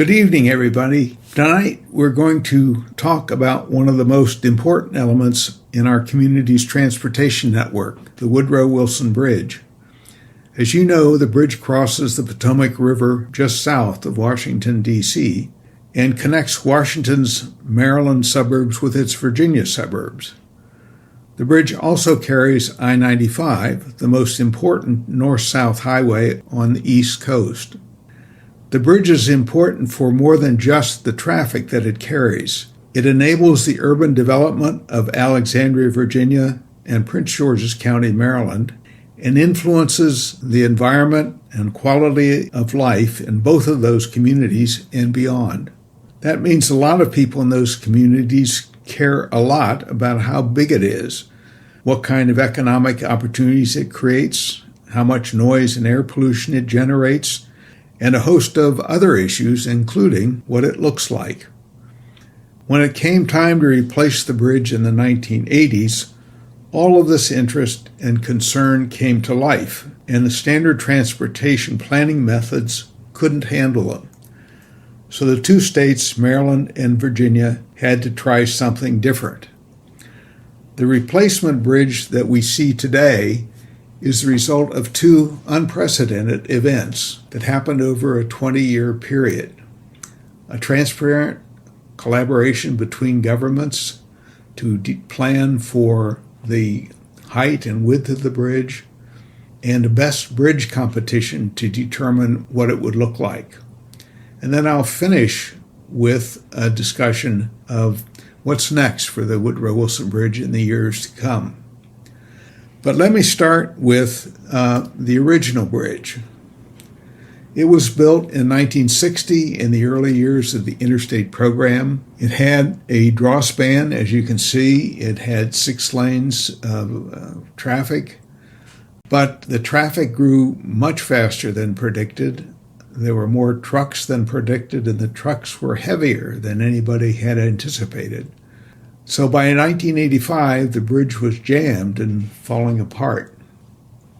Good evening, everybody. Tonight, we're going to talk about one of the most important elements in our community's transportation network, the Woodrow Wilson Bridge. As you know, the bridge crosses the Potomac River just south of Washington, D.C., and connects Washington's Maryland suburbs with its Virginia suburbs. The bridge also carries I-95, the most important north-south highway on the East Coast. The bridge is important for more than just the traffic that it carries. It enables the urban development of Alexandria, Virginia, and Prince George's County, Maryland, and influences the environment and quality of life in both of those communities and beyond. That means a lot of people in those communities care a lot about how big it is, what kind of economic opportunities it creates, how much noise and air pollution it generates, and a host of other issues, including what it looks like. When it came time to replace the bridge in the 1980s, all of this interest and concern came to life, and the standard transportation planning methods couldn't handle them. So the two states, Maryland and Virginia, had to try something different. The replacement bridge that we see today is the result of two unprecedented events that happened over a 20-year period. A transparent collaboration between governments to plan for the height and width of the bridge, and a best bridge competition to determine what it would look like. And then I'll finish with a discussion of what's next for the Woodrow Wilson Bridge in the years to come. But let me start with the original bridge. It was built in 1960 in the early years of the interstate program. It had a drawspan, as you can see. It had 6 lanes of traffic, but the traffic grew much faster than predicted. There were more trucks than predicted, and the trucks were heavier than anybody had anticipated. So by 1985, the bridge was jammed and falling apart.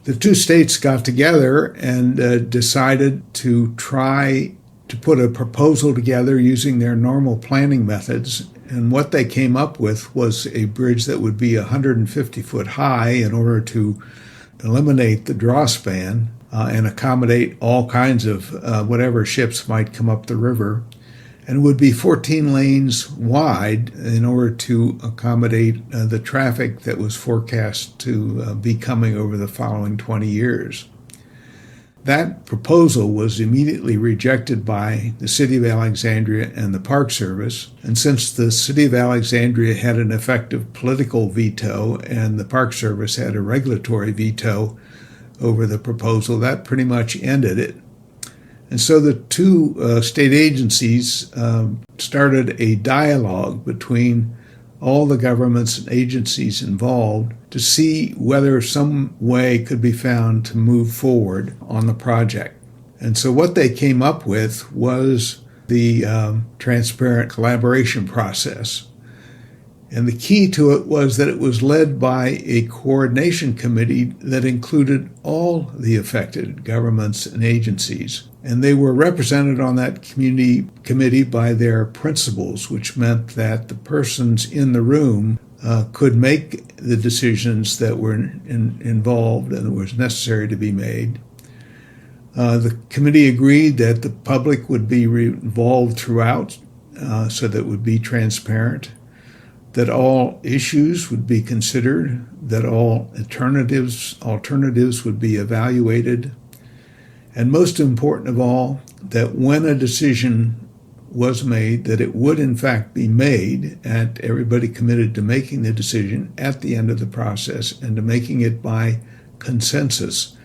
The two states got together and decided to try to put a proposal together using their normal planning methods. And what they came up with was a bridge that would be 150 foot high in order to eliminate the drawspan and accommodate all kinds of whatever ships might come up the river, and would be 14 lanes wide in order to accommodate the traffic that was forecast to be coming over the following 20 years. That proposal was immediately rejected by the City of Alexandria and the Park Service, and since the City of Alexandria had an effective political veto and the Park Service had a regulatory veto over the proposal, that pretty much ended it. And so the two state agencies started a dialogue between all the governments and agencies involved to see whether some way could be found to move forward on the project. And so what they came up with was the transparent collaboration process. And the key to it was that it was led by a coordination committee that included all the affected governments and agencies. And they were represented on that committee by their principals, which meant that the persons in the room could make the decisions that were involved and that was necessary to be made. The committee agreed that the public would be involved throughout so that it would be transparent, that all issues would be considered, that all alternatives would be evaluated, and most important of all, that when a decision was made, that it would in fact be made, and everybody committed to making the decision at the end of the process and to making it by consensus.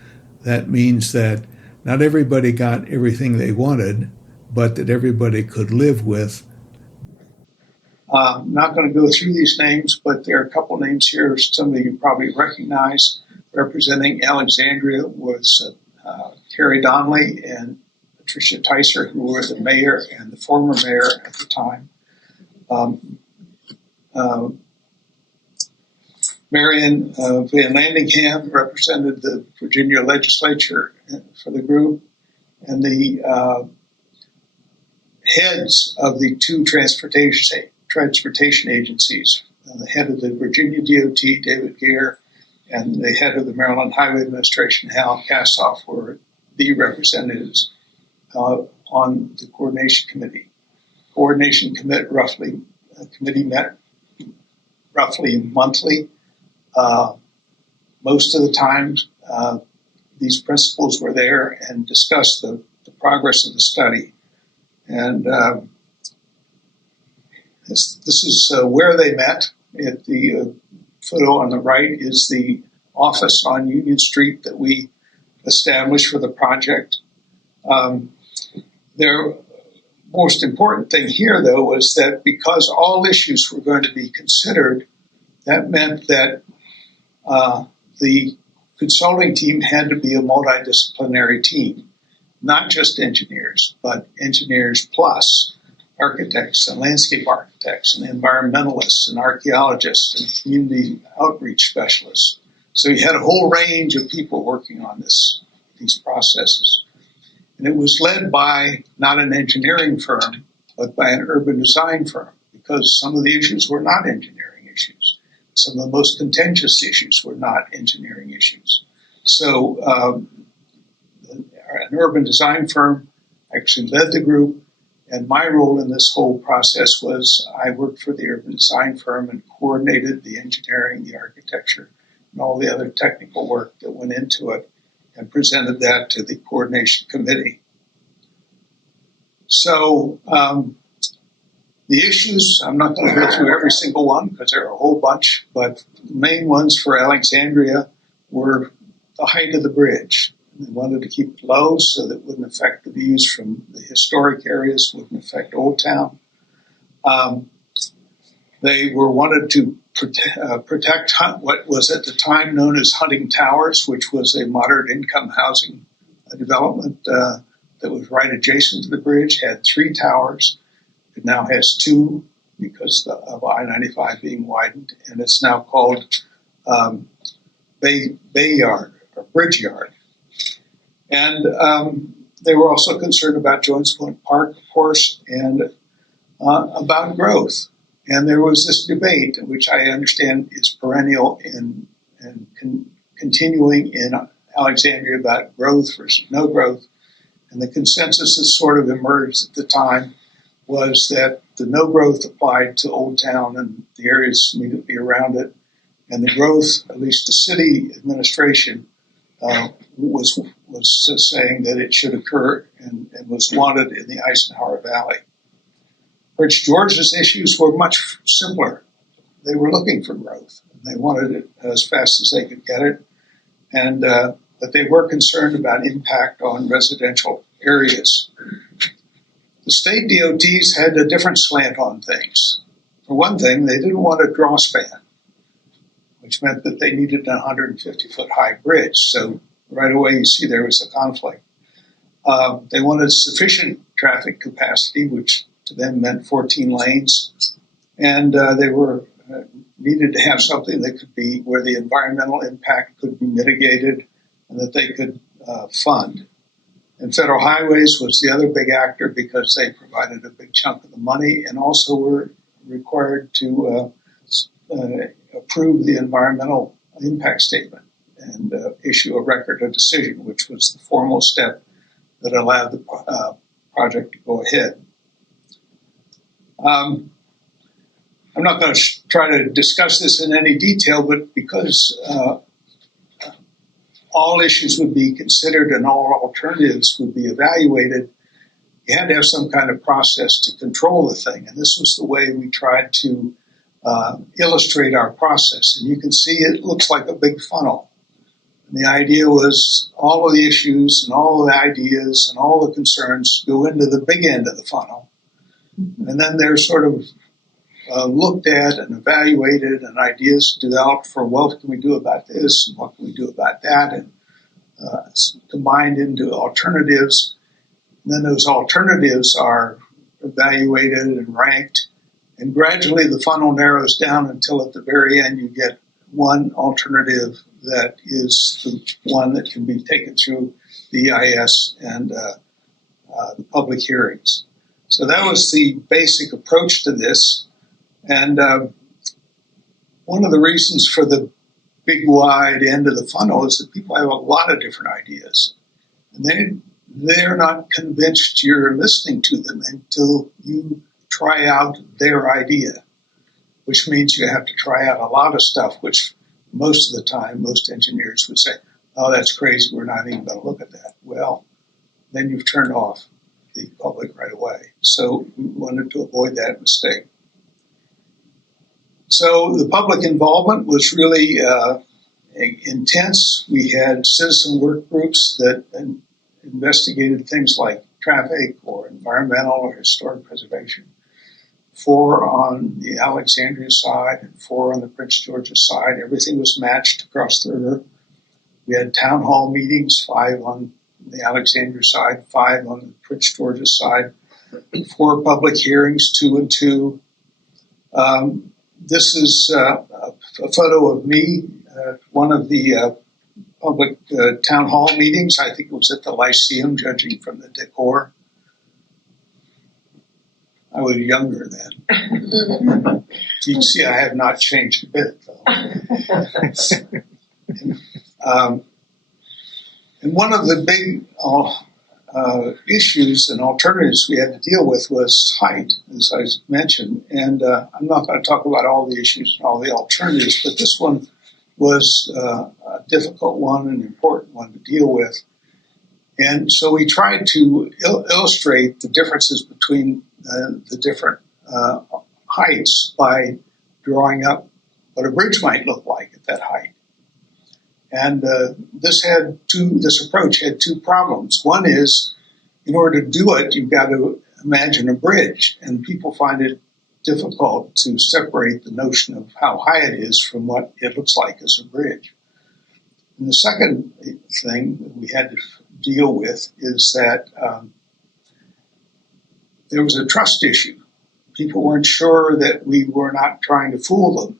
That means that not everybody got everything they wanted, but that everybody could live with. I'm not going to go through these names, but there are a couple names here some of you probably recognize. Representing Alexandria was Terry Donnelly and Patricia Ticer, who were the mayor and the former mayor at the time. Marion Van Landingham represented the Virginia legislature for the group, and the heads of the two transportation agencies, the head of the Virginia DOT, David Gare, and the head of the Maryland Highway Administration, Hal Kassoff, were the representatives on the coordination committee. Coordination committee met roughly monthly. Most of the time, these principals were there and discussed the progress of the study. And this is where they met. At the photo on the right is the office on Union Street that we established for the project. The most important thing here, though, was that because all issues were going to be considered, that meant that the consulting team had to be a multidisciplinary team, not just engineers, but engineers plus architects and landscape architects and environmentalists and archaeologists and community outreach specialists. So you had a whole range of people working on these processes. And it was led by not an engineering firm, but by an urban design firm, because some of the issues were not engineering issues. Some of the most contentious issues were not engineering issues. So an urban design firm actually led the group, and my role in this whole process was I worked for the urban design firm and coordinated the engineering, the architecture, and all the other technical work that went into it, and presented that to the coordination committee. So the issues, I'm not going to go through every single one because there are a whole bunch, but the main ones for Alexandria were the height of the bridge. They wanted to keep it low so that it wouldn't affect the views from the historic areas, wouldn't affect Old Town. They wanted to protect what was at the time known as Hunting Towers, which was a moderate income housing development that was right adjacent to the bridge, had 3 towers. It now has 2 because of I-95 being widened, and it's now called Bay Yard or Bridge Yard. And they were also concerned about Jones Point Park, of course, and about growth. And there was this debate, which I understand is perennial and continuing in Alexandria about growth versus no growth. And the consensus that sort of emerged at the time was that the no growth applied to Old Town and the areas immediately around it, and the growth, at least the city administration, was saying that it should occur and was wanted in the Eisenhower Valley. Prince George's issues were much simpler. They were looking for growth. They wanted it as fast as they could get it, and but they were concerned about impact on residential areas. The state DOTs had a different slant on things. For one thing, they didn't want a draw span, which meant that they needed a 150-foot high bridge. So right away you see there was a conflict. They wanted sufficient traffic capacity, which to them meant 14 lanes, and they needed to have something that could be where the environmental impact could be mitigated and that they could fund. And Federal Highways was the other big actor because they provided a big chunk of the money and also were required to approve the environmental impact statement and issue a record of decision, which was the formal step that allowed the project to go ahead. I'm not going to try to discuss this in any detail, but because all issues would be considered and all alternatives would be evaluated, you had to have some kind of process to control the thing. And this was the way we tried to illustrate our process. And you can see it looks like a big funnel. And the idea was all of the issues and all of the ideas and all the concerns go into the big end of the funnel. And then they're sort of looked at and evaluated and ideas developed for what can we do about this and what can we do about that, and combined into alternatives. And then those alternatives are evaluated and ranked, and gradually the funnel narrows down until at the very end you get one alternative that is the one that can be taken through the EIS and the public hearings. So that was the basic approach to this. And one of the reasons for the big wide end of the funnel is that people have a lot of different ideas. And they're not convinced you're listening to them until you try out their idea, which means you have to try out a lot of stuff, which most of the time, most engineers would say, oh, that's crazy, we're not even going to look at that. Well, then you've turned off the public right away. So we wanted to avoid that mistake. So the public involvement was really intense. We had citizen work groups that investigated things like traffic or environmental or historic preservation. 4 on the Alexandria side and 4 on the Prince George's side. Everything was matched across the river. We had town hall meetings, 5 on the Alexandria side, 5 on the Prince George's side, 4 public hearings, 2 and 2. This is a photo of me, one of the public town hall meetings. I think it was at the Lyceum, judging from the decor. I was younger then. You can see I have not changed a bit, though. And one of the big issues and alternatives we had to deal with was height, as I mentioned. And I'm not going to talk about all the issues and all the alternatives, but this one was a difficult one, an important one to deal with. And so we tried to illustrate the differences between the different heights by drawing up what a bridge might look like at that height. And this approach had 2 problems. One is, in order to do it, you've got to imagine a bridge, and people find it difficult to separate the notion of how high it is from what it looks like as a bridge. And the second thing that we had to deal with is that there was a trust issue. People weren't sure that we were not trying to fool them.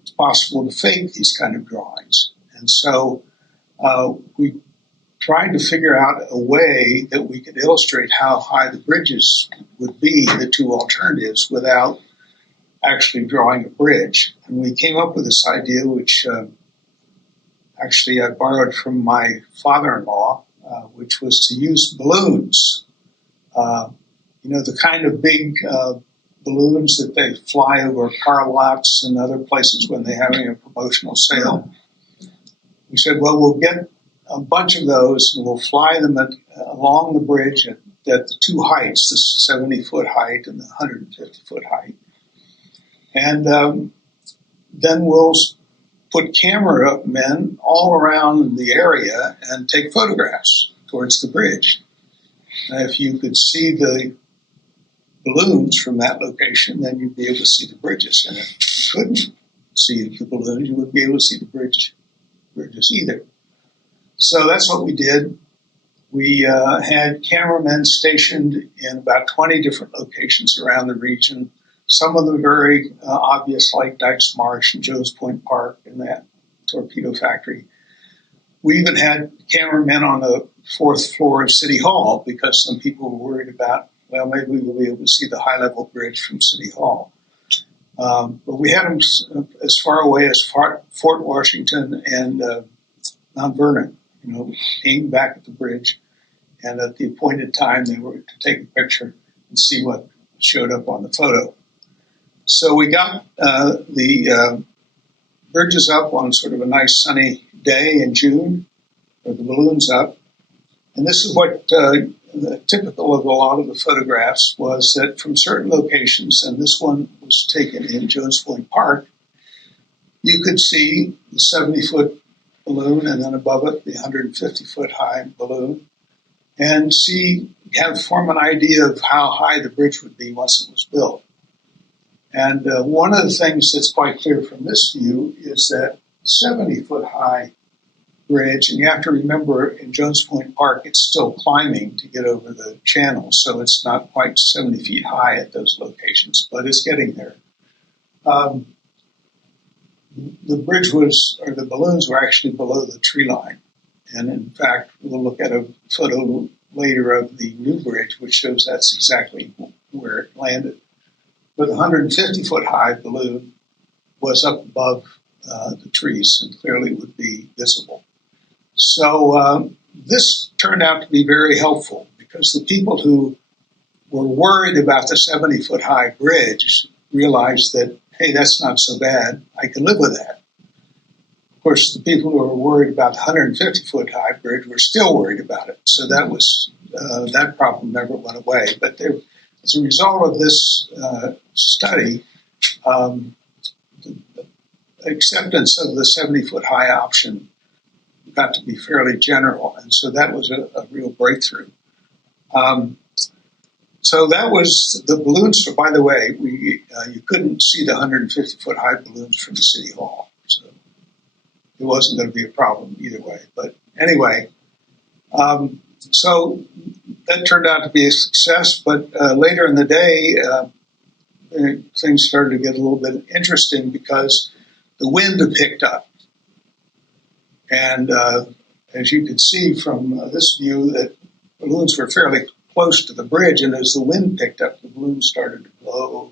It's possible to fake these kind of drawings. And so we tried to figure out a way that we could illustrate how high the bridges would be, the 2 alternatives, without actually drawing a bridge. And we came up with this idea, which actually I borrowed from my father-in-law, which was to use balloons. The kind of big balloons that they fly over car lots and other places when they're having a promotional sale. We said, well, we'll get a bunch of those and we'll fly them along the bridge at the 2 heights, the 70-foot height and the 150-foot height. And then we'll put camera men all around the area and take photographs towards the bridge. And if you could see the balloons from that location, then you'd be able to see the bridges. And if you couldn't see the balloons, you wouldn't be able to see the bridges either. So that's what we did. We had cameramen stationed in about 20 different locations around the region. Some of them very obvious, like Dykes Marsh and Jones Point Park and that torpedo factory. We even had cameramen on the 4th floor of City Hall because some people were worried about, well, maybe we'll be able to see the high-level bridge from City Hall. But we had them as far away as Fort Washington and Mount Vernon, aimed back at the bridge. And at the appointed time, they were to take a picture and see what showed up on the photo. So we got the bridges up on sort of a nice sunny day in June, with the balloons up. And this is what typical of a lot of the photographs was that from certain locations, and this one was taken in Jones Point Park, you could see the 70-foot balloon and then above it the 150-foot high balloon, and form an idea of how high the bridge would be once it was built. And one of the things that's quite clear from this view is that 70-foot high bridge, and you have to remember in Jones Point Park, it's still climbing to get over the channel, so it's not quite 70 feet high at those locations, but it's getting there. The balloons were actually below the tree line. And in fact, we'll look at a photo later of the new bridge, which shows that's exactly where it landed. But the 150-foot high balloon was up above the trees and clearly would be visible. So this turned out to be very helpful because the people who were worried about the 70-foot high bridge realized that, hey, that's not so bad. I can live with that. Of course, the people who were worried about the 150-foot high bridge were still worried about it. So that was that problem never went away. But there, as a result of this study, the acceptance of the 70-foot high option got to be fairly general, and so that was a real breakthrough. So that was the balloons. By the way, you couldn't see the 150-foot high balloons from the city hall, so it wasn't going to be a problem either way. But anyway, so that turned out to be a success. But later in the day, things started to get a little bit interesting because the wind had picked up. And as you can see from this view, that balloons were fairly close to the bridge, and as the wind picked up, the balloons started to blow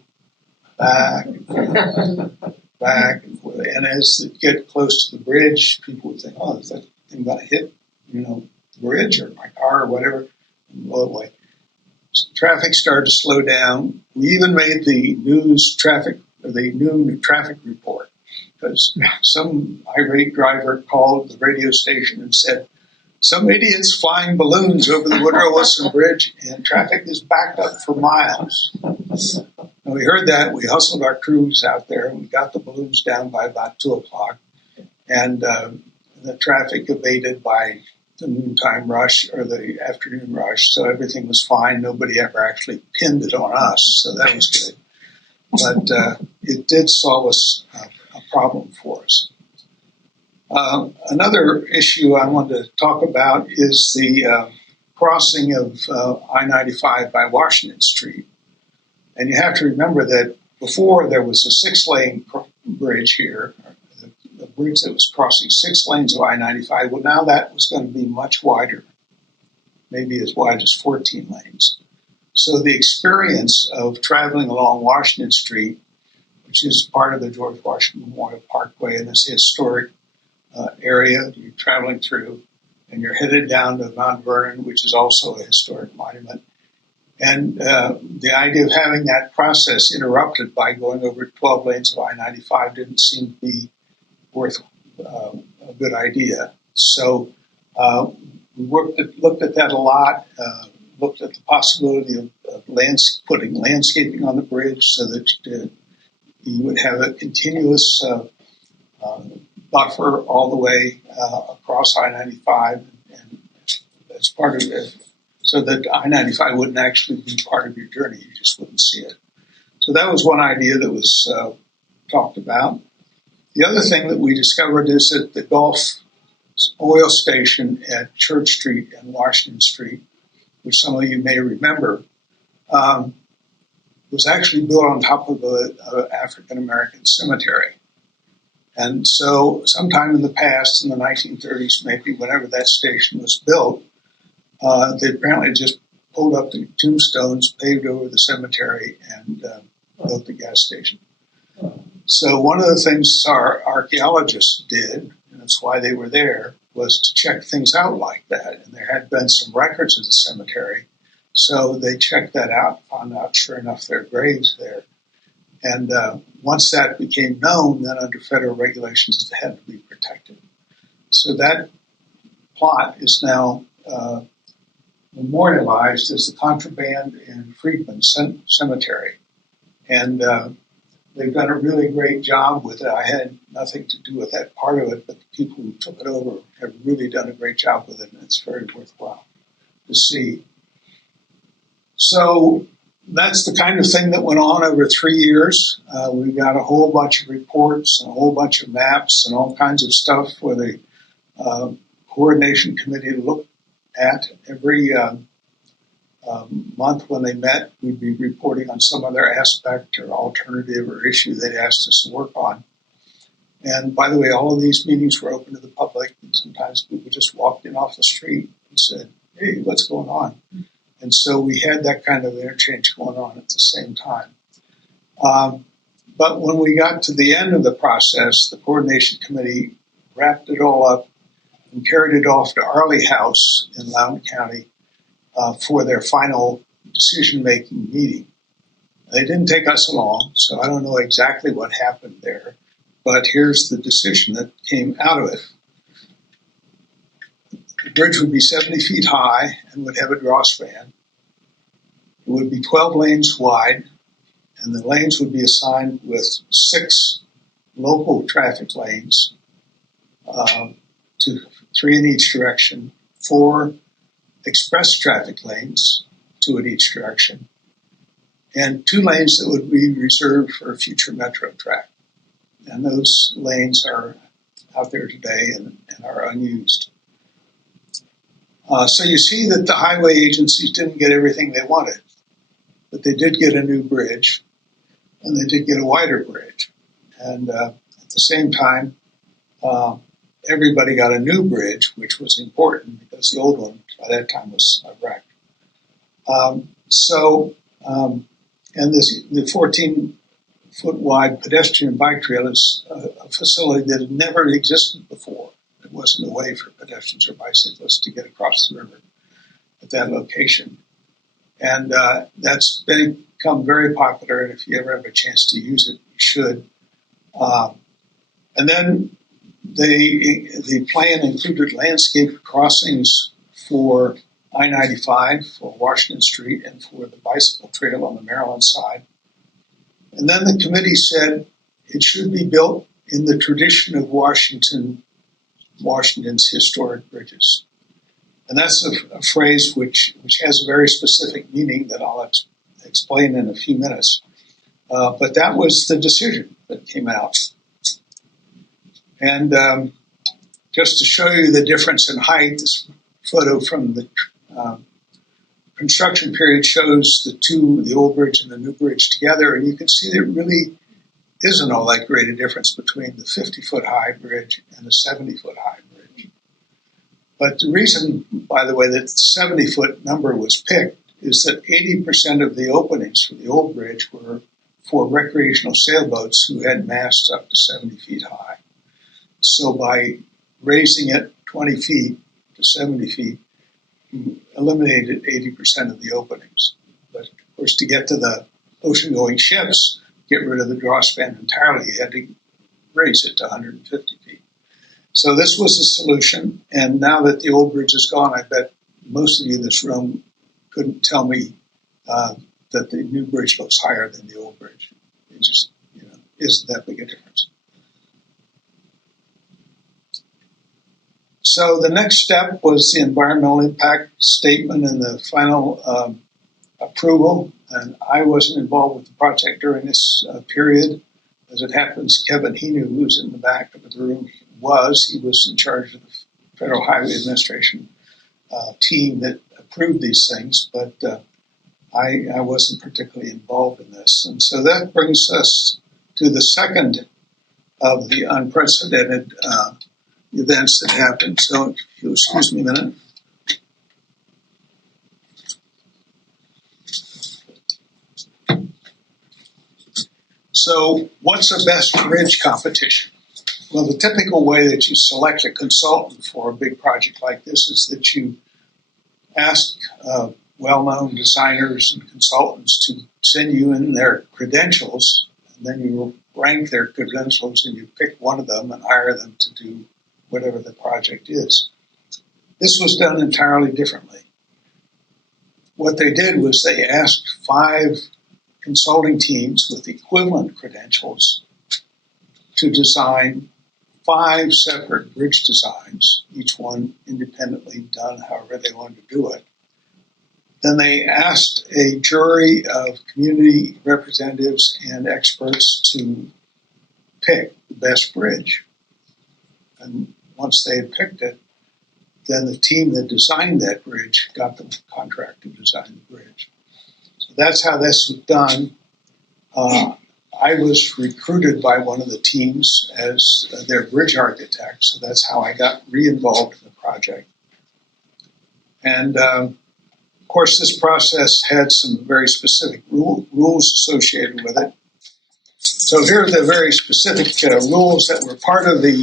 back and forth, back and forth. And as it get close to the bridge, people would think, "Oh, is that thing going to hit, the bridge or my car or whatever?" And blow away. So traffic started to slow down. We even made the noon traffic report, because some irate driver called the radio station and said, "Some idiot's flying balloons over the Woodrow Wilson Bridge and traffic is backed up for miles." And we heard that. We hustled our crews out there and we got the balloons down by about 2 o'clock. And the traffic abated by the noontime rush or the afternoon rush. So everything was fine. Nobody ever actually pinned it on us. So that was good. But it did solve us a problem for us. Another issue I wanted to talk about is the crossing of I-95 by Washington Street. And you have to remember that before there was a 6-lane bridge here, a bridge that was crossing 6 lanes of I-95. Well, now that was going to be much wider, maybe as wide as 14 lanes. So the experience of traveling along Washington Street, which is part of the George Washington Memorial Parkway in this historic area you're traveling through, and you're headed down to Mount Vernon, which is also a historic monument. And the idea of having that process interrupted by going over 12 lanes of I-95 didn't seem to be worth a good idea. So we looked at that a lot, looked at the possibility of putting landscaping on the bridge so that you would have a continuous buffer all the way across I-95, and that's part of it, so that I-95 wouldn't actually be part of your journey. You just wouldn't see it. So that was one idea that was talked about. The other thing that we discovered is that the Gulf oil station at Church Street and Washington Street, which some of you may remember, was actually built on top of an African-American cemetery. And so sometime in the past, in the 1930s, maybe whenever that station was built, they apparently just pulled up the tombstones, paved over the cemetery, and built the gas station. So one of the things our archaeologists did, and that's why they were there, was to check things out like that. And there had been some records of the cemetery. So they checked that out, found out, sure enough, there are graves there. And once that became known, then under federal regulations, it had to be protected. So that plot is now memorialized as the Contraband and Freedmen Cemetery. And they've done a really great job with it. I had nothing to do with that part of it, but the people who took it over have really done a great job with it, and it's very worthwhile to see. So that's the kind of thing that went on over 3 years. We got a whole bunch of reports and a whole bunch of maps and all kinds of stuff for the coordination committee to look at. Every month when they met, we'd be reporting on some other aspect or alternative or issue they'd asked us to work on. And by the way, all of these meetings were open to the public, and sometimes people just walked in off the street and said, hey, what's going on? And so we had that kind of interchange going on at the same time. But when we got to the end of the process, the coordination committee wrapped it all up and carried it off to Arley House in Loudoun County for their final decision-making meeting. They didn't take us along, so I don't know exactly what happened there, but here's the decision that came out of it. The bridge would be 70 feet high and would have a draw span. It would be 12 lanes wide, and the lanes would be assigned with 6 local traffic lanes, to 3 in each direction, 4 express traffic lanes, 2 in each direction, and 2 lanes that would be reserved for a future metro track. And those lanes are out there today and are unused. So you see that the highway agencies didn't get everything they wanted, but they did get a new bridge, and they did get a wider bridge. And at the same time, everybody got a new bridge, which was important because the old one by that time was wrecked. And the 14-foot wide pedestrian bike trail is a facility that had never existed before. It wasn't a way for pedestrians or bicyclists to get across the river at that location. And that's become very popular, and if you ever have a chance to use it, you should. And then the plan included landscape crossings for I-95, for Washington Street, and for the bicycle trail on the Maryland side. And then the committee said it should be built in the tradition of Washington's historic bridges. And that's a phrase which has a very specific meaning that I'll explain in a few minutes. But that was the decision that came out. And just to show you the difference in height, this photo from the construction period shows the old bridge and the new bridge together, and you can see there really isn't all that great a difference between the 50-foot high bridge and the 70-foot high bridge. But the reason, by the way, that the 70-foot number was picked is that 80% of the openings for the old bridge were for recreational sailboats who had masts up to 70 feet high. So by raising it 20 feet to 70 feet, you eliminated 80% of the openings. But of course, to get to the ocean-going ships, get rid of the draw span entirely, you had to raise it to 150 feet. So this was a solution, and now that the old bridge is gone, I bet most of you in this room couldn't tell me that the new bridge looks higher than the old bridge. It just, isn't that big a difference. So the next step was the environmental impact statement and the final approval. And I wasn't involved with the project during this period. As it happens, Kevin Hinu, who's in the back of the room, he was in charge of the Federal Highway Administration team that approved these things, but I wasn't particularly involved in this. And so that brings us to the second of the unprecedented events that happened. So if you'll excuse me a minute. So what's a best bridge competition? Well, the typical way that you select a consultant for a big project like this is that you ask well-known designers and consultants to send you in their credentials, and then you rank their credentials and you pick one of them and hire them to do whatever the project is. This was done entirely differently. What they did was they asked 5 consulting teams with equivalent credentials to design 5 separate bridge designs, each one independently done however they wanted to do it. Then they asked a jury of community representatives and experts to pick the best bridge. And once they had picked it, then the team that designed that bridge got the contract to design the bridge. So that's how this was done. I was recruited by one of the teams as their bridge architect, so that's how I got re-involved in the project. And of course, this process had some very specific rules associated with it. So here are the very specific rules that were part of the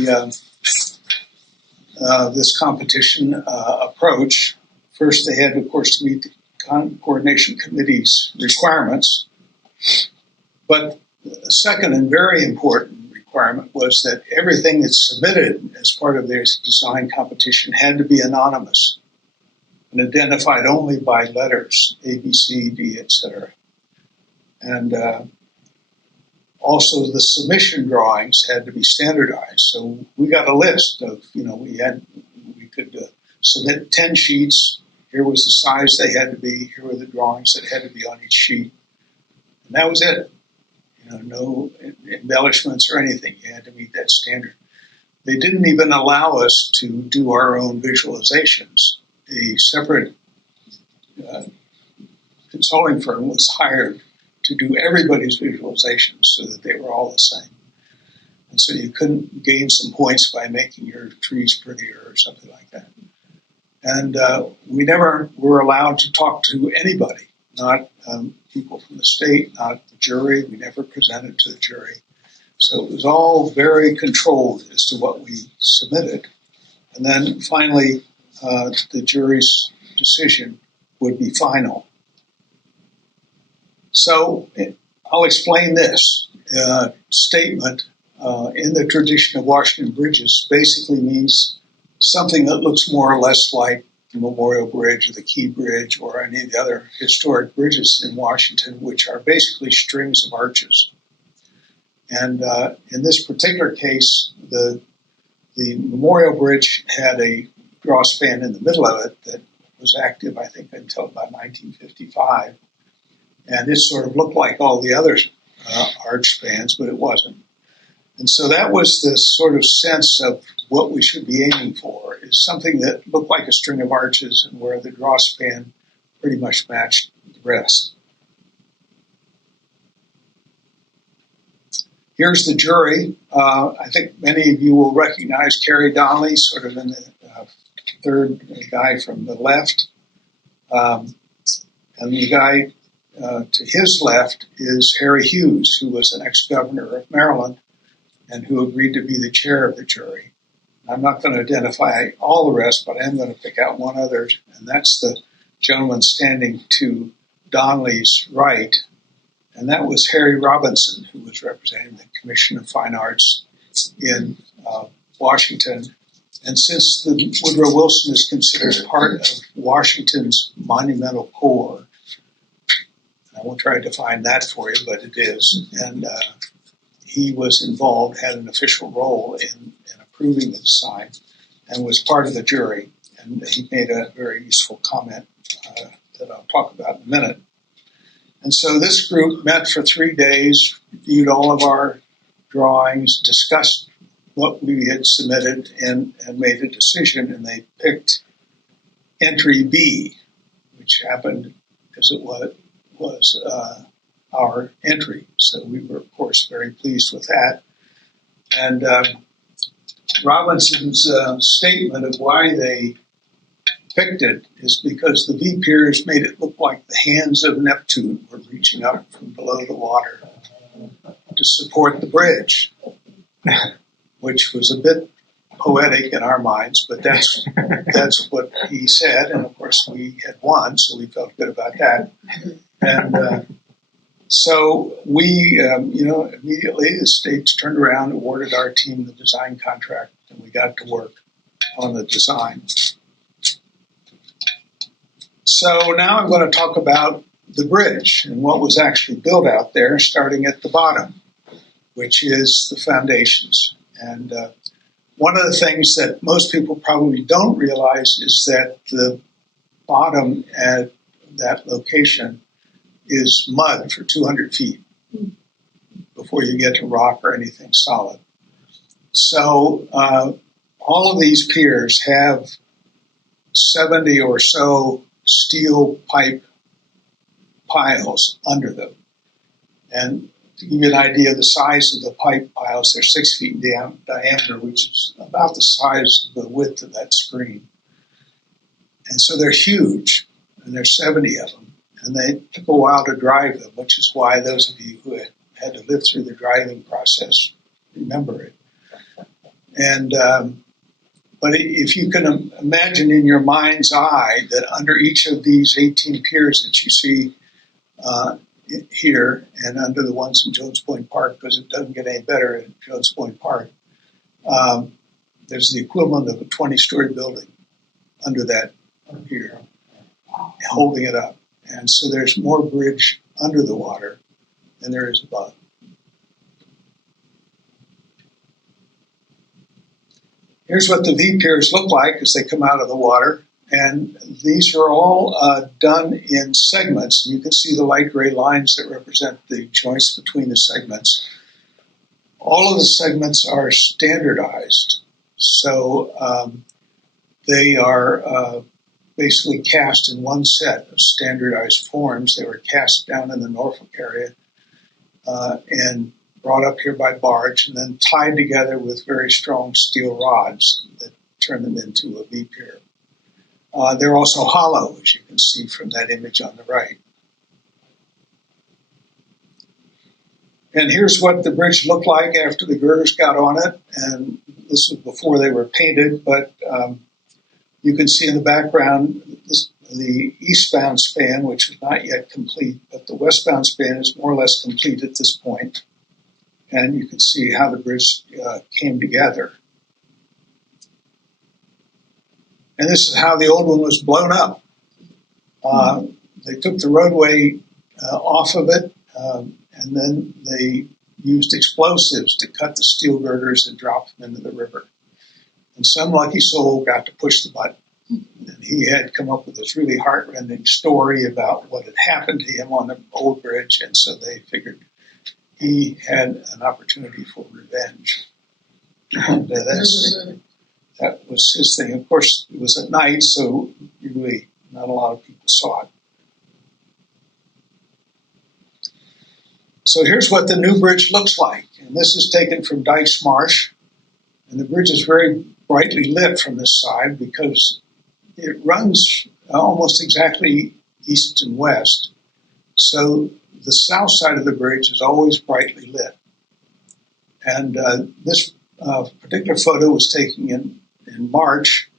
this competition approach. First, they had, of course, to meet the coordination committee's requirements. But a second and very important requirement was that everything that's submitted as part of this design competition had to be anonymous and identified only by letters, A, B, C, D, etc. And also the submission drawings had to be standardized. So we got a list of, we could submit 10 sheets. Here was the size they had to be. Here were the drawings that had to be on each sheet. And that was it. No embellishments or anything. You had to meet that standard. They didn't even allow us to do our own visualizations. A separate consulting firm was hired to do everybody's visualizations so that they were all the same. And so you couldn't gain some points by making your trees prettier or something like that. And we never were allowed to talk to anybody, not people from the state, not the jury. We never presented to the jury. So it was all very controlled as to what we submitted. And then finally, the jury's decision would be final. So I'll explain this. Statement in the tradition of Washington bridges basically means something that looks more or less like the Memorial Bridge or the Key Bridge or any of the other historic bridges in Washington, which are basically strings of arches. And in this particular case, the Memorial Bridge had a draw span in the middle of it that was active, I think, until about 1955. And it sort of looked like all the other arch spans, but it wasn't. And so that was the sort of sense of what we should be aiming for, is something that looked like a string of arches and where the draw span pretty much matched the rest. Here's the jury. I think many of you will recognize Kerry Donnelly, sort of in the third guy from the left. And the guy to his left is Harry Hughes, who was an ex-governor of Maryland and who agreed to be the chair of the jury. I'm not going to identify all the rest, but I am going to pick out one other, and that's the gentleman standing to Donnelly's right, and that was Harry Robinson, who was representing the Commission of Fine Arts in Washington. And since the Woodrow Wilson is considered part of Washington's monumental core, I won't try to define that for you, but it is. And he was involved, had an official role in approving the design, and was part of the jury. And he made a very useful comment that I'll talk about in a minute. And so this group met for 3 days, reviewed all of our drawings, discussed what we had submitted, and made a decision. And they picked entry B, which happened as it was our entry. So we were, of course, very pleased with that. And Robinson's statement of why they picked it is because the V piers made it look like the hands of Neptune were reaching up from below the water to support the bridge, which was a bit poetic in our minds, but that's what he said. And of course, we had won, so we felt good about that. And so we, immediately the states turned around, awarded our team the design contract, and we got to work on the design. So now I'm going to talk about the bridge and what was actually built out there, starting at the bottom, which is the foundations. And one of the things that most people probably don't realize is that the bottom at that location is mud for 200 feet before you get to rock or anything solid. So all of these piers have 70 or so steel pipe piles under them. And to give you an idea of the size of the pipe piles, they're 6 feet in diameter, which is about the size of the width of that screen. And so they're huge, and there's 70 of them. And they took a while to drive them, which is why those of you who had to live through the driving process remember it. And but if you can imagine in your mind's eye that under each of these 18 piers that you see here, and under the ones in Jones Point Park, because it doesn't get any better at Jones Point Park, there's the equivalent of a 20-story building under that pier, holding it up. And so there's more bridge under the water than there is above. Here's what the V piers look like as they come out of the water. And these are all done in segments. You can see the light gray lines that represent the joints between the segments. All of the segments are standardized. So they are basically cast in one set of standardized forms. They were cast down in the Norfolk area and brought up here by barge and then tied together with very strong steel rods that turn them into a V pier. They're also hollow, as you can see from that image on the right. And here's what the bridge looked like after the girders got on it. And this was before they were painted, but you can see in the background the eastbound span, which is not yet complete, but the westbound span is more or less complete at this point. And you can see how the bridge came together. And this is how the old one was blown up. They took the roadway off of it, and then they used explosives to cut the steel girders and drop them into the river. And some lucky soul got to push the button. And he had come up with this really heartrending story about what had happened to him on the old bridge, and so they figured he had an opportunity for revenge. And that was his thing. Of course, it was at night, so really not a lot of people saw it. So here's what the new bridge looks like. And this is taken from Dykes Marsh. And the bridge is very brightly lit from this side because it runs almost exactly east and west. So the south side of the bridge is always brightly lit. And this particular photo was taken in March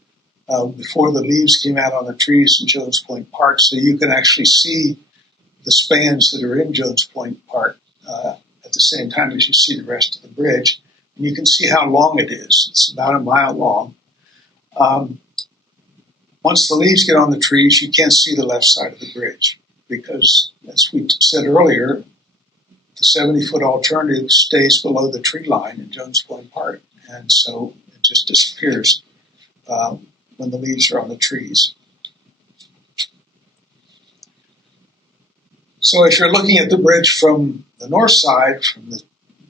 before the leaves came out on the trees in Jones Point Park. So you can actually see the spans that are in Jones Point Park at the same time as you see the rest of the bridge. And you can see how long it is. It's about a mile long. Once the leaves get on the trees, you can't see the left side of the bridge because, as we said earlier, the 70-foot alternative stays below the tree line in Jones Point Park, and so it just disappears when the leaves are on the trees. So if you're looking at the bridge from the north side, from the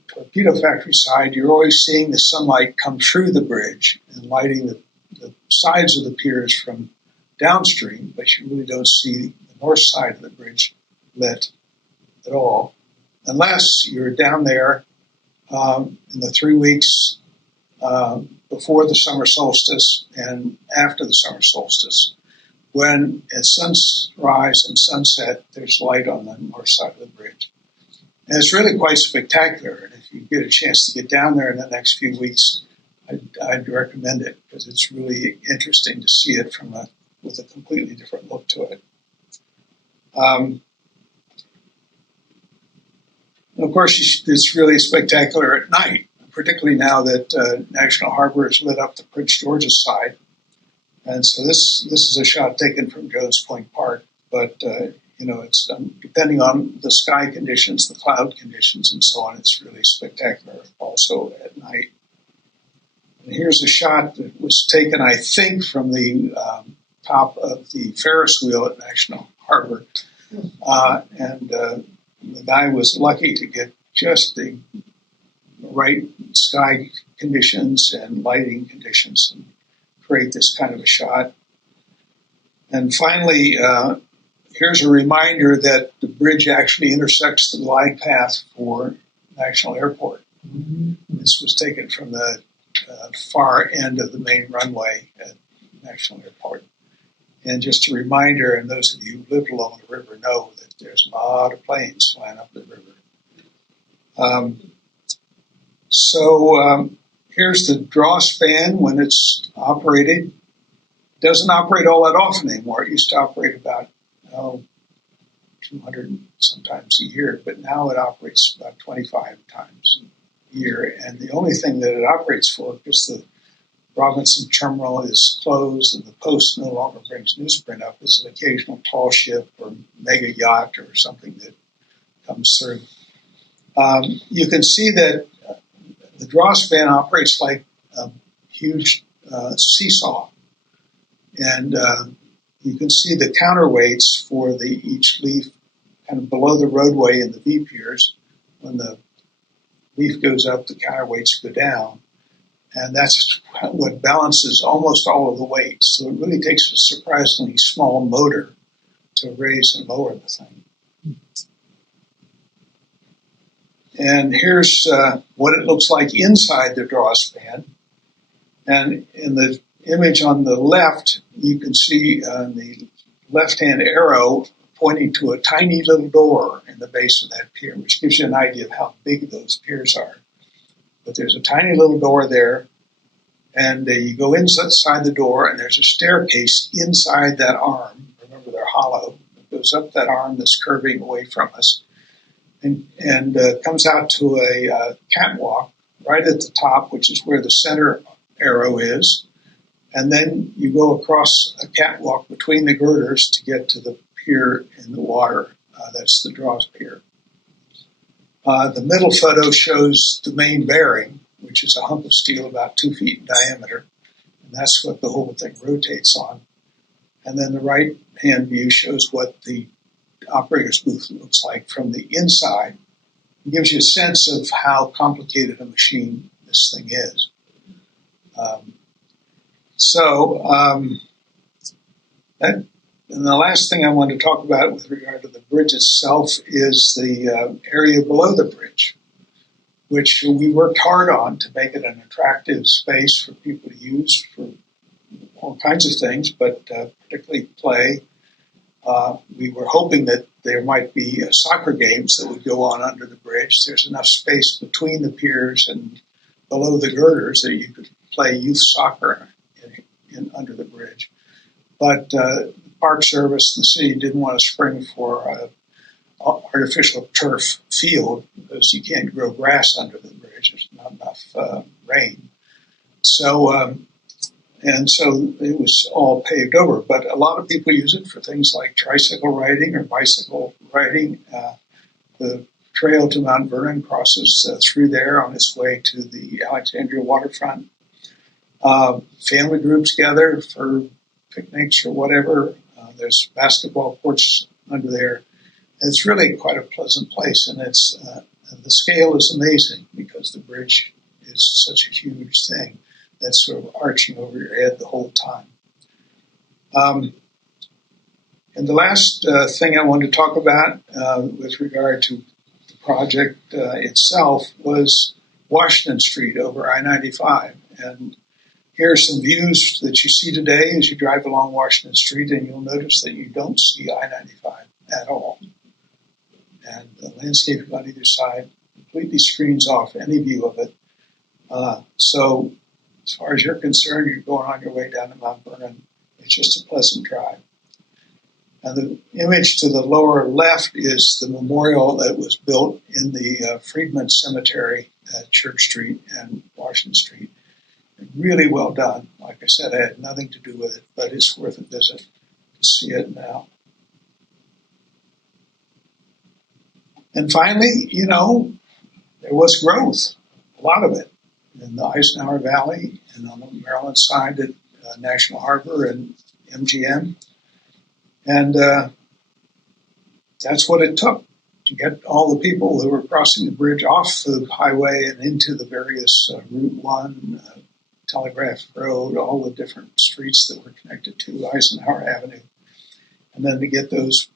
torpedo factory side, you're always seeing the sunlight come through the bridge and lighting the sides of the piers from downstream, but you really don't see the north side of the bridge lit at all, unless you're down there in the 3 weeks before the summer solstice and after the summer solstice, when at sunrise and sunset, there's light on the north side of the bridge. And it's really quite spectacular. And if you get a chance to get down there in the next few weeks, I'd recommend it because it's really interesting to see it with a completely different look to it. And of course, it's really spectacular at night, particularly now that National Harbor has lit up the Prince George's side. And so this is a shot taken from Jones Point Park, but it's depending on the sky conditions, the cloud conditions, and so on. It's really spectacular also at night. And here's a shot that was taken, I think, from the top of the Ferris wheel at National Harbor. And the guy was lucky to get just the right sky conditions and lighting conditions and create this kind of a shot. And finally, here's a reminder that the bridge actually intersects the glide path for National Airport. This was taken from the far end of the main runway at National Airport. And just a reminder, and those of you who lived along the river know that there's a lot of planes flying up the river. Here's the draw span when it's operated. It doesn't operate all that often anymore. It used to operate about 200 sometimes a year, but now it operates about 25 times a year. And the only thing that it operates for, because the Robinson Terminal is closed and the post no longer brings newsprint up, is an occasional tall ship or mega yacht or something that comes through. You can see that the draw span operates like a huge seesaw. And you can see the counterweights for each leaf kind of below the roadway in the V piers. When the leaf goes up, the counterweights go down. And that's what balances almost all of the weight. So it really takes a surprisingly small motor to raise and lower the thing. And here's what it looks like inside the draw span. And in the image on the left, you can see the left-hand arrow pointing to a tiny little door in the base of that pier, which gives you an idea of how big those piers are. But there's a tiny little door there, and you go inside the door, and there's a staircase inside that arm. Remember, they're hollow. It goes up that arm that's curving away from us, and comes out to a catwalk right at the top, which is where the center arrow is. And then you go across a catwalk between the girders to get to the pier in the water. That's the draw pier. The middle photo shows the main bearing, which is a hunk of steel about 2 feet in diameter. And that's what the whole thing rotates on. And then the right-hand view shows what the operator's booth looks like from the inside. It gives you a sense of how complicated a machine this thing is. And the last thing I want to talk about with regard to the bridge itself is the area below the bridge, which we worked hard on to make it an attractive space for people to use for all kinds of things, but particularly play. We were hoping that there might be soccer games that would go on under the bridge. There's enough space between the piers and below the girders that you could play youth soccer under the bridge. But the Park Service and the city didn't want to spring for an artificial turf field because you can't grow grass under the bridge. There's not enough rain. So it was all paved over. But a lot of people use it for things like tricycle riding or bicycle riding. The trail to Mount Vernon crosses through there on its way to the Alexandria waterfront. Family groups gather for picnics or whatever. There's basketball courts under there. It's really quite a pleasant place, and the scale is amazing because the bridge is such a huge thing that's sort of arching over your head the whole time. And the last thing I wanted to talk about with regard to the project itself was Washington Street over I-95. And here are some views that you see today as you drive along Washington Street, and you'll notice that you don't see I-95 at all. And the landscape on either side completely screens off any view of it. So as far as you're concerned, you're going on your way down to Mount Vernon. It's just a pleasant drive. And the image to the lower left is the memorial that was built in the Freedman Cemetery at Church Street and Washington Street. Really well done. Like I said, I had nothing to do with it, but it's worth a visit to see it now. And finally, there was growth, a lot of it, in the Eisenhower Valley and on the Maryland side at National Harbor and MGM. And that's what it took to get all the people who were crossing the bridge off the highway and into the various Route 1, Telegraph Road, all the different streets that were connected to Eisenhower Avenue, and then to get those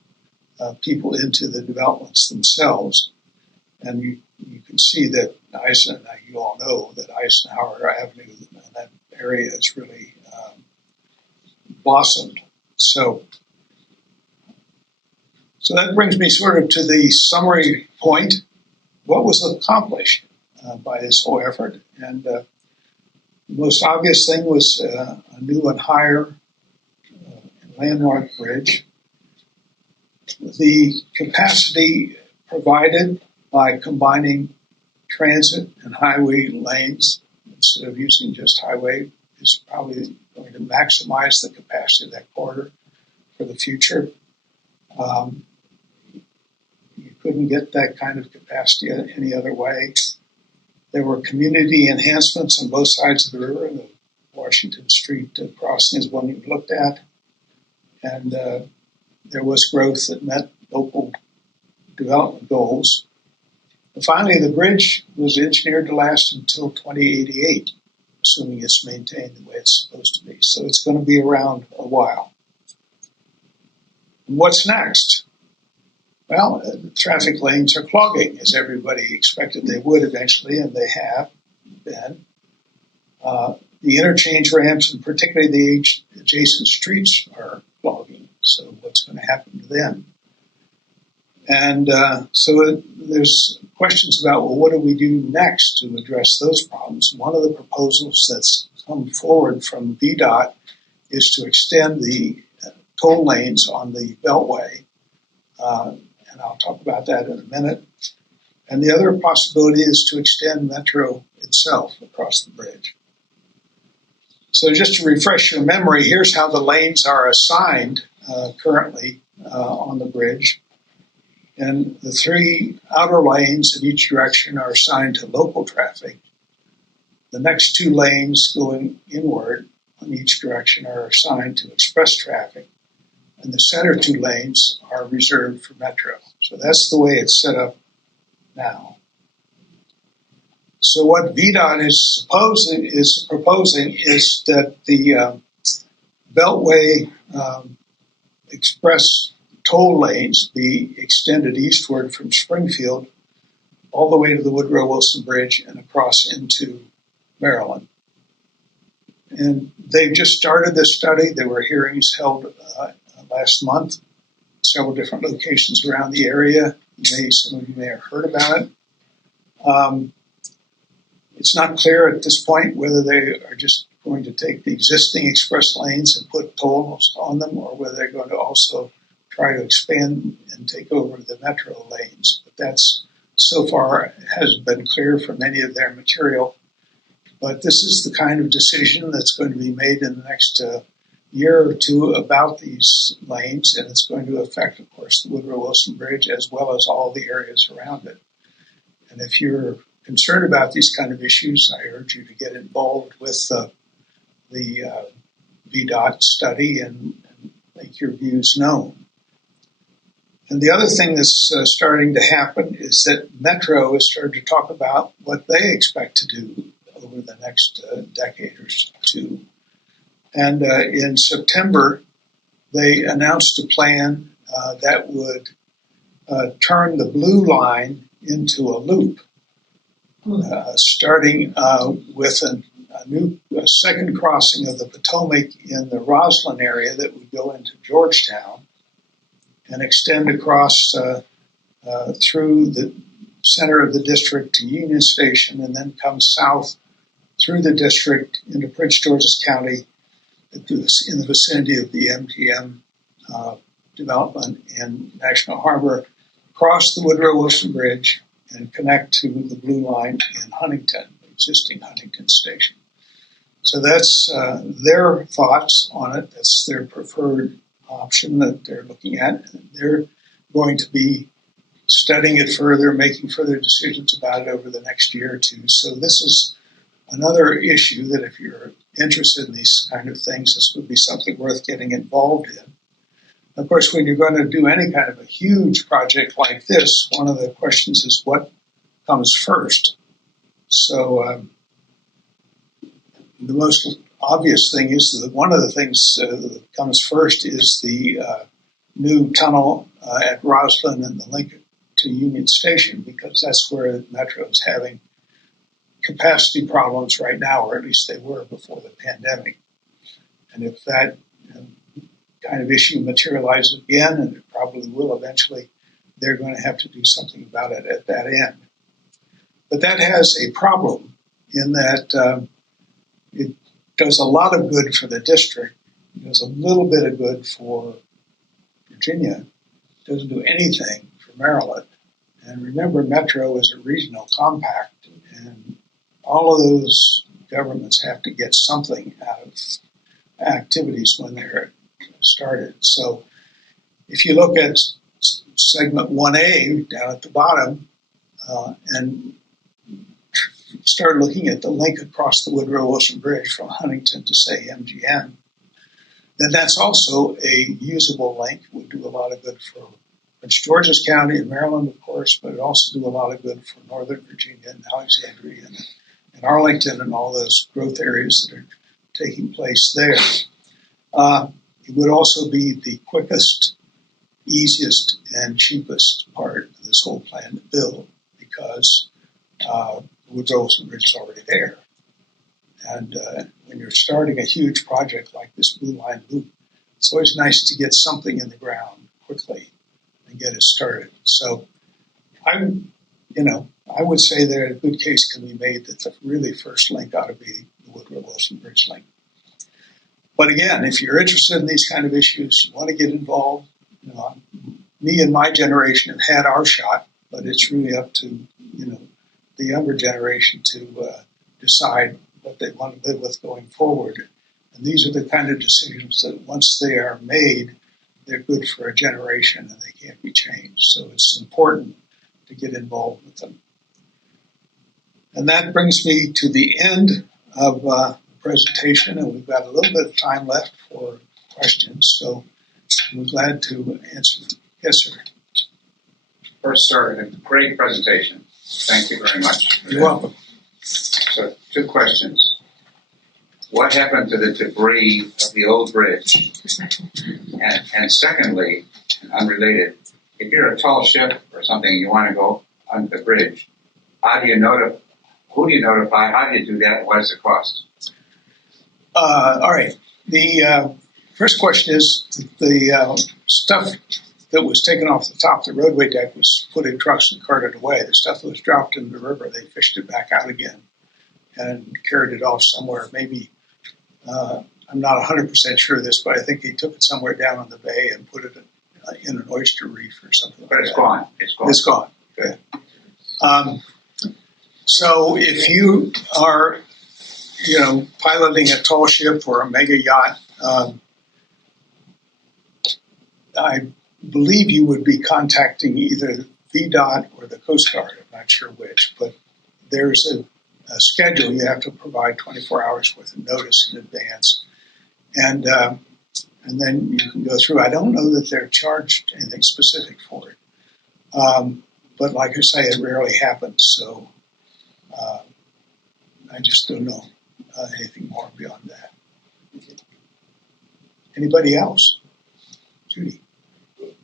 people into the developments themselves. And you can see that you all know that Eisenhower Avenue and that area has really blossomed So that brings me sort of to the summary point. What was accomplished by this whole effort? And the most obvious thing was a new and higher landmark bridge. The capacity provided by combining transit and highway lanes instead of using just highway is probably going to maximize the capacity of that corridor for the future. You couldn't get that kind of capacity any other way. There were community enhancements on both sides of the river. The Washington Street crossing is one you looked at. And there was growth that met local development goals. And finally, the bridge was engineered to last until 2088, assuming it's maintained the way it's supposed to be. So it's going to be around a while. And what's next? Well, the traffic lanes are clogging, as everybody expected they would eventually, and they have been. The interchange ramps, and particularly the adjacent streets, are clogging. So what's going to happen to them? And so there's questions about, well, what do we do next to address those problems? One of the proposals that's come forward from VDOT is to extend the toll lanes on the Beltway. And I'll talk about that in a minute. And the other possibility is to extend Metro itself across the bridge. So just to refresh your memory, here's how the lanes are assigned currently on the bridge. And the three outer lanes in each direction are assigned to local traffic. The next two lanes going inward in each direction are assigned to express traffic. And the center two lanes are reserved for Metro. So that's the way it's set up now. So what VDOT is proposing is that the Beltway express toll lanes be extended eastward from Springfield all the way to the Woodrow Wilson Bridge and across into Maryland. And they've just started this study. There were hearings held last month, several different locations around the area. Some of you may have heard about it. It's not clear at this point whether they are just going to take the existing express lanes and put tolls on them, or whether they're going to also try to expand and take over the Metro lanes. But that's so far has been clear from any of their material. But this is the kind of decision that's going to be made in the next year or two about these lanes, and it's going to affect, of course, the Woodrow Wilson Bridge as well as all the areas around it. And if you're concerned about these kind of issues, I urge you to get involved with the VDOT study and make your views known. And the other thing that's starting to happen is that Metro is starting to talk about what they expect to do over the next decade or two. And in September, they announced a plan that would turn the blue line into a loop, starting with a second crossing of the Potomac in the Roslyn area that would go into Georgetown and extend across through the center of the district to Union Station, and then come south through the district into Prince George's County in the vicinity of the MGM development in National Harbor, cross the Woodrow Wilson Bridge, and connect to the Blue Line in Huntington, the existing Huntington station. So that's their thoughts on it. That's their preferred option that they're looking at. They're going to be studying it further, making further decisions about it over the next year or two. So this is another issue that if you're interested in these kind of things, this would be something worth getting involved in. Of course, when you're going to do any kind of a huge project like this, one of the questions is what comes first. So the most obvious thing is that one of the things that comes first is the new tunnel at Roslyn and the link to Union Station, because that's where Metro is having capacity problems right now, or at least they were before the pandemic. And if that kind of issue materializes again, and it probably will eventually, they're going to have to do something about it at that end. But that has a problem in that it does a lot of good for the district. It does a little bit of good for Virginia. It doesn't do anything for Maryland. And remember, Metro is a regional compact, and all of those governments have to get something out of activities when they're started. So if you look at segment 1A down at the bottom and start looking at the link across the Woodrow Wilson Bridge from Huntington to, say, MGM, then that's also a usable link. It would do a lot of good for Prince George's County in Maryland, of course, but it also do a lot of good for Northern Virginia and Alexandria and Arlington and all those growth areas that are taking place there. It would also be the quickest, easiest, and cheapest part of this whole plan to build because the Woodrow Wilson Bridge is already there. And when you're starting a huge project like this Blue Line Loop, it's always nice to get something in the ground quickly and get it started. So I would say that a good case can be made that the really first link ought to be the Woodrow Wilson Bridge link. But again, if you're interested in these kind of issues, you want to get involved. Me and my generation have had our shot, but it's really up to the younger generation to decide what they want to live with going forward. And these are the kind of decisions that once they are made, they're good for a generation and they can't be changed. So it's important to get involved with them. And that brings me to the end of the presentation, and we've got a little bit of time left for questions. So we're glad to answer them. Yes, sir. First, sir, a great presentation. Thank you very much. You're welcome. So, two questions. What happened to the debris of the old bridge? And secondly, unrelated, if you're a tall ship or something and you want to go on the bridge, how do you who do you notify? How do you do that? What does it cost? All right. The first question is the stuff that was taken off the top of the roadway deck was put in trucks and carted away. The stuff that was dropped in the river, they fished it back out again and carried it off somewhere. Maybe, I'm not 100% sure of this, but I think they took it somewhere down in the bay and put it in an oyster reef or something like that. But it's gone. It's gone. It's gone. Okay. So if you are, piloting a tall ship or a mega yacht, I believe you would be contacting either VDOT or the Coast Guard. I'm not sure which, but there's a schedule. You have to provide 24 hours worth of notice in advance, and then you can go through. I don't know that they're charged anything specific for it, but like I say, it rarely happens. So I just don't know anything more beyond that. Anybody else? Judy.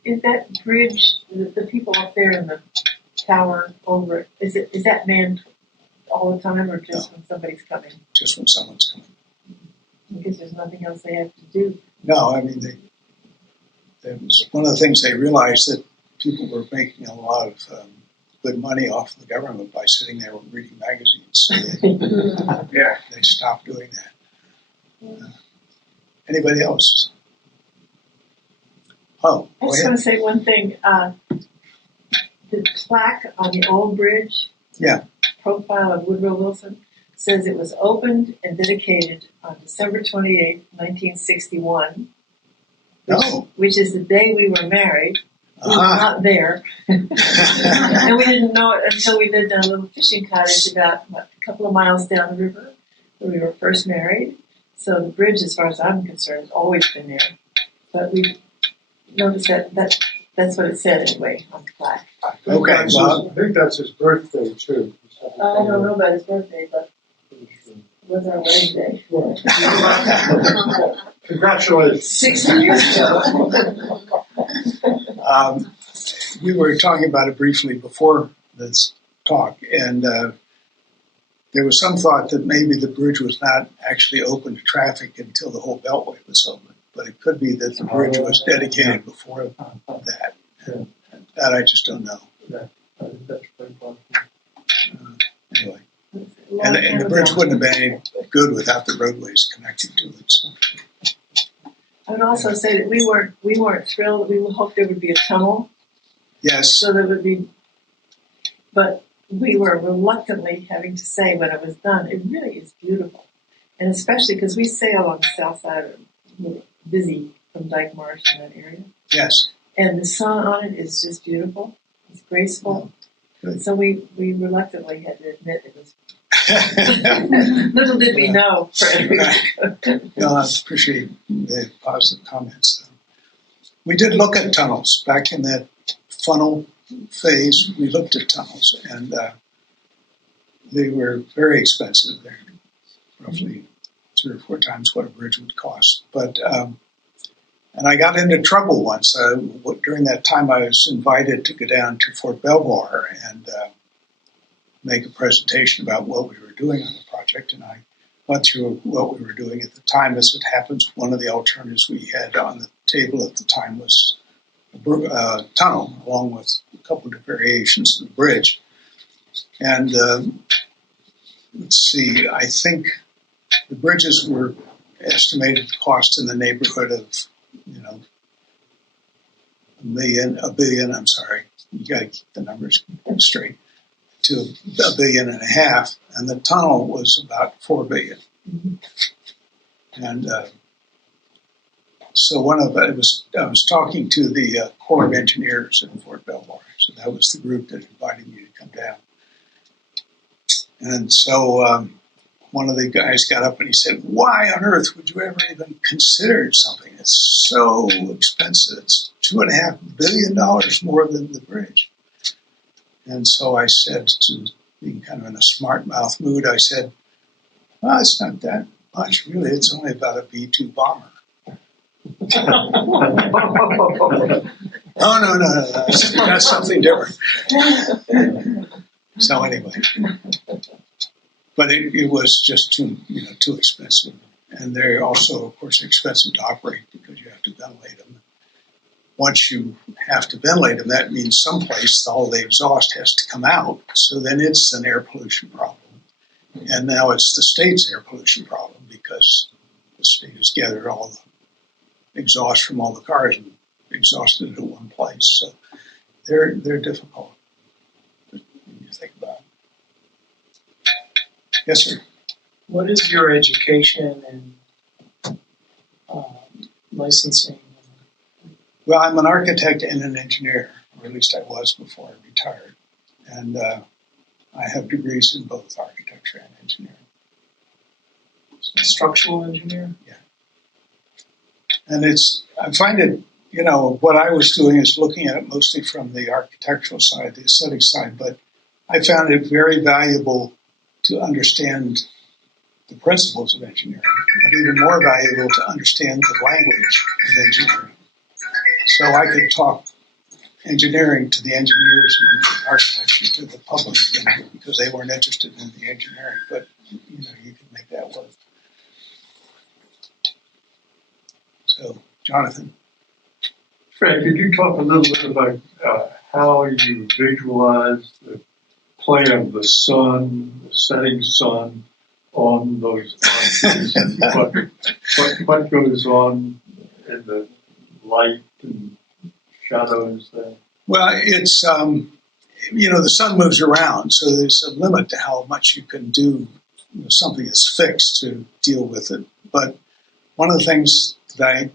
Is that bridge, the people up there in the tower over it, is that manned all the time or just when somebody's coming? Just when someone's coming. Because there's nothing else they have to do. No, I mean, that was one of the things they realized, that people were making a lot of good money off the government by sitting there reading magazines. So they stopped doing that. Anybody else? Oh, I just want to say one thing. The plaque on the old bridge, profile of Woodrow Wilson, says it was opened and dedicated on December 28, 1961, which is the day we were married. We were not there. And we didn't know it until we lived in a little fishing cottage about a couple of miles down the river where we were first married. So the bridge, as far as I'm concerned, has always been there. But we noticed that's what it said anyway on the plaque. Okay, I think that's his birthday, too. I don't know about his birthday, but it was our wedding day. Congratulations. 60 years ago. We were talking about it briefly before this talk, and there was some thought that maybe the bridge was not actually open to traffic until the whole Beltway was open. but it could be that the bridge was dedicated before that. Yeah. That I just don't know. That's very possible. Anyway, and the bridge wouldn't have been any good without the roadways connecting to it. So. I would also say that we weren't thrilled. We hoped there would be a tunnel, Yes, so there would be, but we were reluctantly having to say when it was done, it really is beautiful, and especially because we sail on the south side of busy from Dyke Marsh in that area, yes. and the sun on it is just beautiful. It's graceful. Good. So we reluctantly had to admit it was. Little did we know, Frederick. No, I appreciate the positive comments. We did look at tunnels back in that funnel phase. We looked at tunnels, and they were very expensive. They're roughly 3 or 4 times what a bridge would cost. But and I got into trouble once. During that time, I was invited to go down to Fort Belvoir and make a presentation about what we were doing on the project, and I went through what we were doing at the time. As it happens, one of the alternatives we had on the table at the time was a tunnel, along with a couple of variations of the bridge. And let's see, I think the bridges were estimated to cost in the neighborhood of, a billion, I'm sorry, you got to keep the numbers straight, to $1.5 billion, and the tunnel was about $4 billion. Mm-hmm. And so I was talking to the Corps of Engineers in Fort Belvoir. So that was the group that invited me to come down. And so one of the guys got up and he said, "Why on earth would you ever even consider something? It's so expensive. It's $2.5 billion more than the bridge." And so I said, being kind of in a smart mouth mood, I said, "Well, it's not that much, really. It's only about a B-2 bomber." Oh, no. That's something different. So anyway, but it was just too expensive. And they're also, of course, expensive to operate because you have to ventilate them. Once you have to ventilate them, that means someplace all the exhaust has to come out. So then it's an air pollution problem. And now it's the state's air pollution problem because the state has gathered all the exhaust from all the cars and exhausted it at one place. So they're difficult when you think about it. Yes, sir. What is your education and licensing? Well, I'm an architect and an engineer, or at least I was before I retired. And I have degrees in both architecture and engineering. Structural engineer? Yeah. And I find it, what I was doing is looking at it mostly from the architectural side, the aesthetic side, but I found it very valuable to understand the principles of engineering, but even more valuable to understand the language of engineering. So I could talk engineering to the engineers and architecture to the public because they weren't interested in the engineering, but you could make that work. So, Jonathan. Fred, could you talk a little bit about how you visualize the play of the sun, the setting sun, on those islands? what goes on in the light and shadows there? Well, it's, the sun moves around, so there's a limit to how much you can do something that's fixed to deal with it. But one of the things that I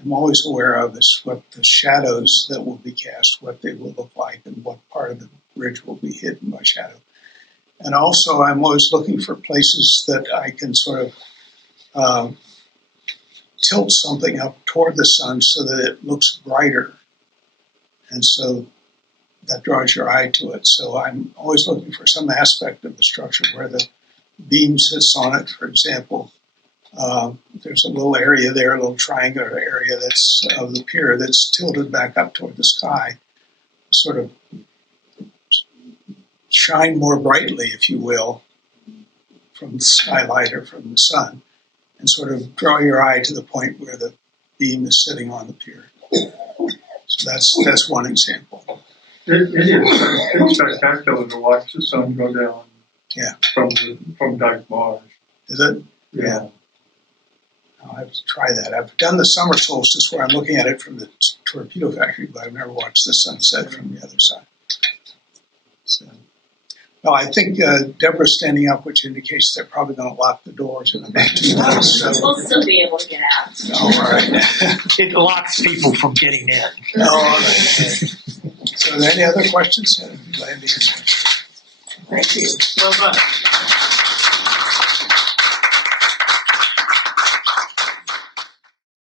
am always aware of is what the shadows that will be cast, what they will look like, and what part of the bridge will be hidden by shadow. And also, I'm always looking for places that I can sort of tilt something up toward the sun so that it looks brighter. And so that draws your eye to it. So I'm always looking for some aspect of the structure where the beam sits on it, for example. There's a little area there, a little triangular area that's of the pier that's tilted back up toward the sky, sort of shine more brightly, if you will, from the skylight or from the sun, and sort of draw your eye to the point where the beam is sitting on the pier. So that's one example. It is. It's spectacular to watch the sun go down. Yeah. From Gottemoeller. Is it? Yeah. I'll have to try that. I've done the summer solstice where I'm looking at it from the torpedo factory, but I've never watched the sunset from the other side. So, well, I think Deborah's standing up, which indicates they're probably going to lock the doors in about 2 minutes. So. We'll still be able to get out. All right. It locks people from getting in. Oh, all right. So, are there any other questions? Thank you. Well done.